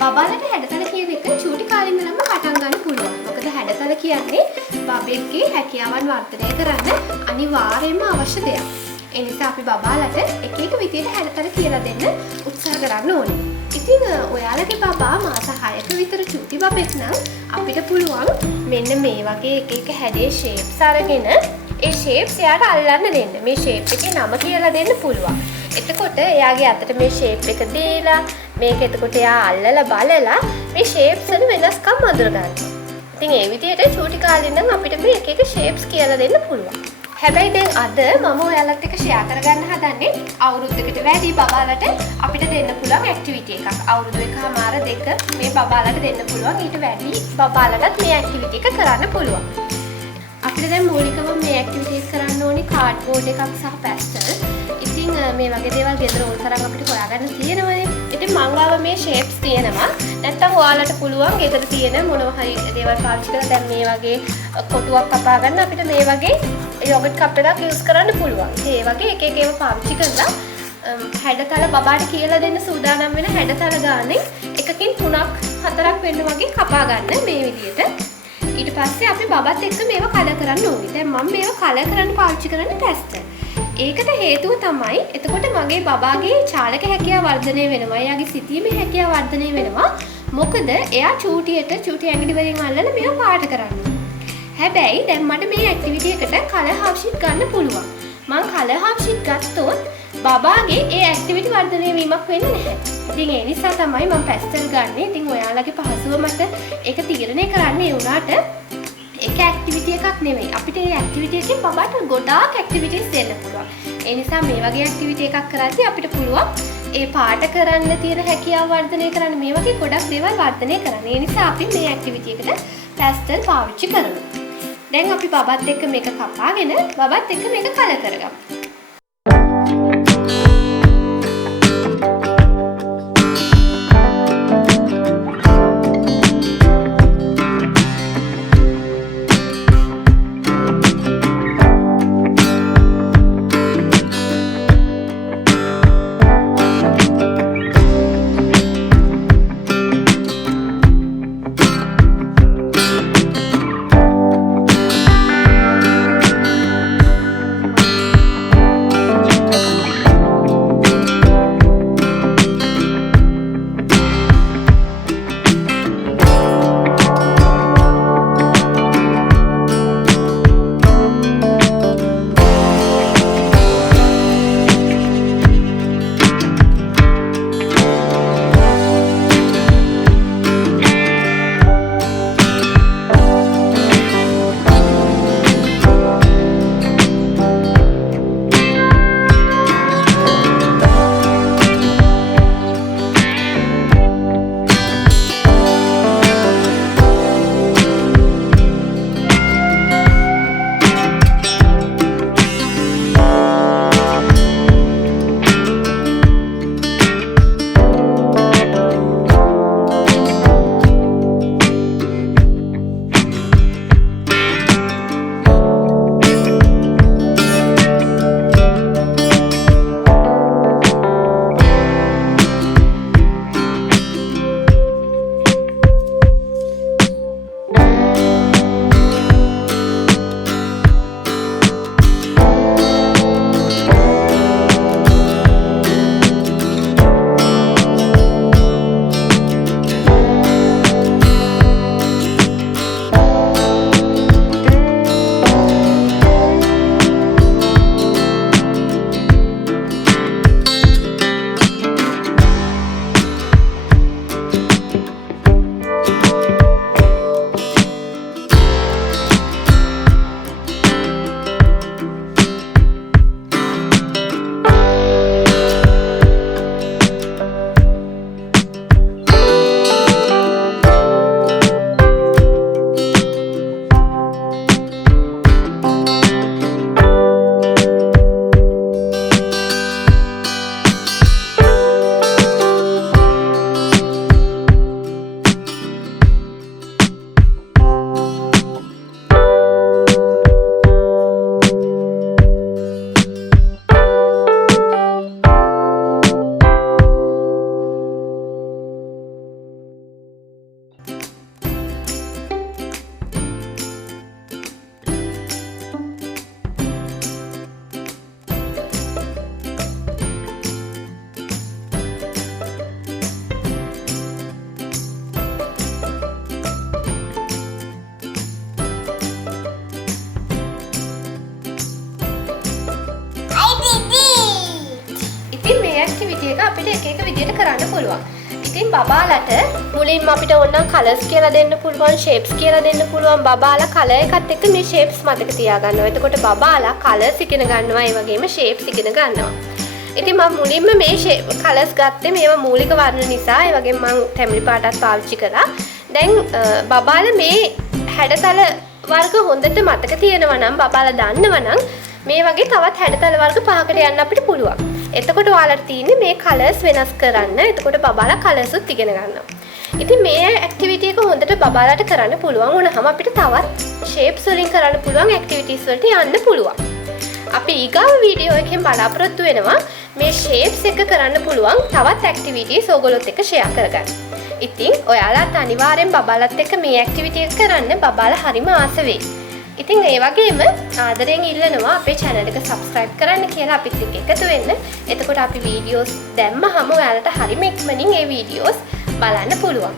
බබාලට හැඩතල කියන එක චූටි කාලේ ඉඳලම පටන් ගන්න පුළුවන්. මොකද හැඩතල කියන්නේ බබෙක්ගේ හැකියාවන් වර්ධනය කරන්න අනිවාර්යයෙන්ම අවශ්‍ය දෙයක්. ඒ නිසා අපි බබාලට එක එක විදියට හැඩතල කියලා දෙන්න උත්සාහ කරන්න ඕනේ. ඉතින් ඔයාලගේ බබා මාස 6ක විතර චූටි බබෙක් නම් අපිට පුළුවන් මෙන්න මේ වගේ එක එක හැඩේ ෂේප්ස් අරගෙන ඒ ෂේප්ස් එයාට අල්ලන්න දෙන්න. මේ ෂේප් එකේ නම කියලා දෙන්න පුළුවන්. එතකොට එයාගේ අතට මේ ෂේප් එක දීලා මේක එතකොට එයා අල්ලලා බලලා මේ ෂේප්ස් වල වෙනස්කම් අඳුර ගන්නවා. ඉතින් ඒ විදිහට චූටි කාලේ ඉඳන් අපිට මේ එක එක ෂේප්ස් කියලා දෙන්න පුළුවන්. හැබැයි දැන් අද මම ඔයාලත් එක්ක ෂෙයා කරගන්න හදන්නේ අවුරුද්දකට වැඩි බබාලට අපිට දෙන්න පුළුවන් ඇක්ටිවිටි එකක්. අවුරුදු 1මාර 2 මේ බබාලට දෙන්න පුළුවන්. ඊට වැඩි බබාලටත් මේ ඇක්ටිවිටි එක කරන්න පුළුවන්. අපිට දැන් මූලිකව මේ ඇක්ටිවිටි එක කරන්න ඕනි කාඩ්බෝඩ් එකක් සහ පැස්ටල්. ඉතින් මේ වගේ දේවල් ගෙදර ඕන තරම් අපිට හොයාගන්න තියෙනවනේ. ඉතින් මං ගාව මේ ෂේප්ස් තියෙනවා. නැත්තම් ඔයාලට පුළුවන් ගෙදර තියෙන මොනවා හරි දේවල් පාවිච්චි කරලා දැන් මේ වගේ කොටුවක් කපා ගන්න අපිට මේ වගේ යෝගට් කප් එකක් යූස් කරන්න පුළුවන්. ඒ වගේ එක එක ඒවා පාවිච්චි කරලා හැඩතල බබාට කියලා දෙන්න සූදානම් වෙන හැඩතල ගානේ එකකින් 3ක් 4ක් වෙන්න වගේ කපා ගන්න මේ විදියට. ඊට පස්සේ අපි බබත් එක්ක මේවා කලර් කරන්න ඕනේ. දැන් මම මේවා කලර් කරන්න පාවිච්චි කරන්නේ පැස්ටල්. ඒකට හේතුව තමයි එතකොට මගේ බබාගේ චාලක හැකියාව වර්ධනය වෙනවා. එයාගේ සිතීමේ හැකියාව වර්ධනය වෙනවා. මොකද එයා චූටි ඇඟිලි වලින් අල්ලලා මේවා පාට කරන්නේ. හැබැයි දැන් මට මේ ඇක්ටිවිටි එකට කලර් හාෆ් ෂීට් ගන්න පුළුවන්. මම කලර් හාෆ් ෂීට් ගත්තොත් බබාගේ ඒ ඇක්ටිවිටි වර්ධනය වීමක් වෙන්නේ නැහැ. ඉතින් ඒ නිසා තමයි මම පැස්ටල් ගන්නෙ. ඉතින් ඔයාලගේ පහසුව මත ඒක තීරණය කරන්න ඒ වුණාට ඒක ඇක්ටිවිටි එකක් නෙවෙයි. අපිට මේ ඇක්ටිවිටි එකෙන් බබාට ගොඩාක් ඇක්ටිවිටිස් දෙන්න පුළුවන්. ඒ නිසා මේ වගේ ඇක්ටිවිටි එකක් කරද්දී අපිට පුළුවන් ඒ පාට කරන්න තියෙන හැකියාව වර්ධනය කරන්න මේ වගේ ගොඩක් දේවල් වර්ධනය කරන්න. ඒ නිසා අපි මේ ඇක්ටිවිටි එකට පැස්ටල් පාවිච්චි කරනවා. දැන් අපි බබත් එක්ක මේක කපාගෙන බබත් එක්ක මේක කලර් කරගමු. කරන්න පුළුවන්. ඉතින් බබාලට මුලින්ම අපිට ඕනනම් කලර්ස් කියලා දෙන්න පුළුවන්, ෂේප්ස් කියලා දෙන්න පුළුවන්. බබාලා කලර් එකත් එක්ක මේ ෂේප්ස් මතක තියාගන්නවා. එතකොට බබාලා කලර්ස් ඉගෙන ගන්නවා, ඒ වගේම ෂේප්ස් ඉගෙන ගන්නවා. ඉතින් මම මුලින්ම මේ කලර්ස් ගත්තේ මේවා මූලික වර්ණ නිසා. ඒ වගේම මම තැඹිලි පාටත් පාවිච්චි කරා. දැන් බබාලා මේ හැඩතල වර්ග හොඳට මතක තියෙනවා නම්, බබාලා දන්නවා නම් මේ වගේ තවත් හැඩතල වර්ග 5කට යන්න අපිට පුළුවන්. එතකොට ඔයාලට තියෙන්නේ මේ කලර්ස් වෙනස් කරන්න. එතකොට බබාලා කලර්ස් උත් ඉගෙන ගන්නවා. ඉතින් මේ ඇක්ටිවිටි එක හොඳට බබාලාට කරන්න පුළුවන් වුණාම අපිට තවත් ෂේප්ස් වලින් කරන්න පුළුවන් ඇක්ටිවිටීස් වලට යන්න පුළුවන්. අපි ඊගාව වීඩියෝ එකෙන් බලාපොරොත්තු වෙනවා මේ ෂේප්ස් එක කරන්න පුළුවන් තවත් ඇක්ටිවිටීස් ඕගොල්ලොත් එක්ක ෂෙයා කරගන්න. ඉතින් ඔයාලත් අනිවාර්යෙන් බබාලත් එක්ක මේ ඇක්ටිවිටි එක කරන්න. බබාලා හරිම ආස වෙයි. ඉතින් ඒ වගේම ආදරයෙන් ඉල්ලනවා අපේ channel එක subscribe කරන්න කියලා අපිත් එක්ක එකතු වෙන්න. එතකොට අපි වීඩියෝස් දැම්මහම ඔයාලට හරිම ඉක්මනින් ඒ වීඩියෝස් බලන්න පුළුවන්.